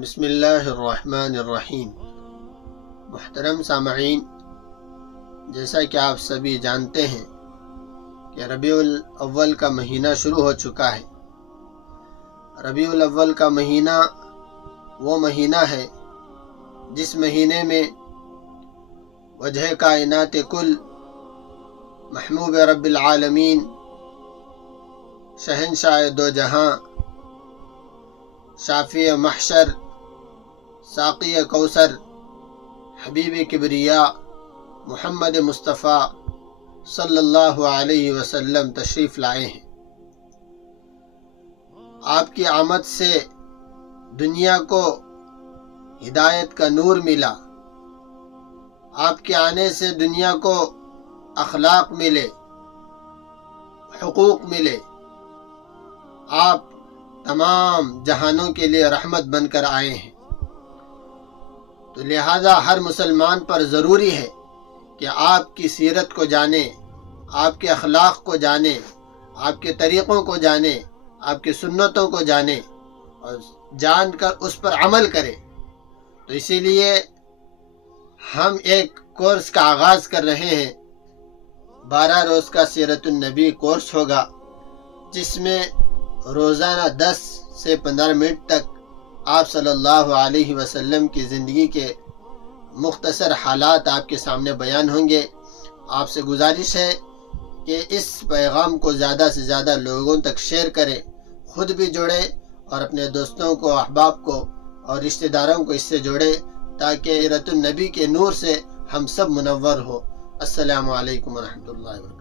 بسم اللہ الرحمن الرحیم۔ محترم سامعین، جیسا کہ آپ سبھی جانتے ہیں کہ ربیع الاول کا مہینہ شروع ہو چکا ہے۔ ربیع الاول کا مہینہ وہ مہینہ ہے جس مہینے میں وجہ کائنات کل، محبوب رب العالمین، شہنشاہ دو جہاں، شافی محشر، ساقی کوثر، حبیب کبریا محمد مصطفیٰ صلی اللہ علیہ وسلم تشریف لائے ہیں۔ آپ کی آمد سے دنیا کو ہدایت کا نور ملا، آپ کے آنے سے دنیا کو اخلاق ملے، حقوق ملے، آپ تمام جہانوں کے لیے رحمت بن کر آئے ہیں۔ تو لہذا ہر مسلمان پر ضروری ہے کہ آپ کی سیرت کو جانے، آپ کے اخلاق کو جانے، آپ کے طریقوں کو جانے، آپ کی سنتوں کو جانے اور جان کر اس پر عمل کرے۔ تو اسی لیے ہم ایک کورس کا آغاز کر رہے ہیں۔ 12 روز کا سیرت النبی کورس ہوگا، جس میں روزانہ 10 سے 15 منٹ تک آپ صلی اللہ علیہ وسلم کی زندگی کے مختصر حالات آپ کے سامنے بیان ہوں گے۔ آپ سے گزارش ہے کہ اس پیغام کو زیادہ سے زیادہ لوگوں تک شیئر کریں، خود بھی جڑیں اور اپنے دوستوں کو، احباب کو اور رشتہ داروں کو اس سے جوڑیں، تاکہ سیرت النبی کے نور سے ہم سب منور ہو۔ السلام علیکم ورحمۃ اللہ وبرکاتہ۔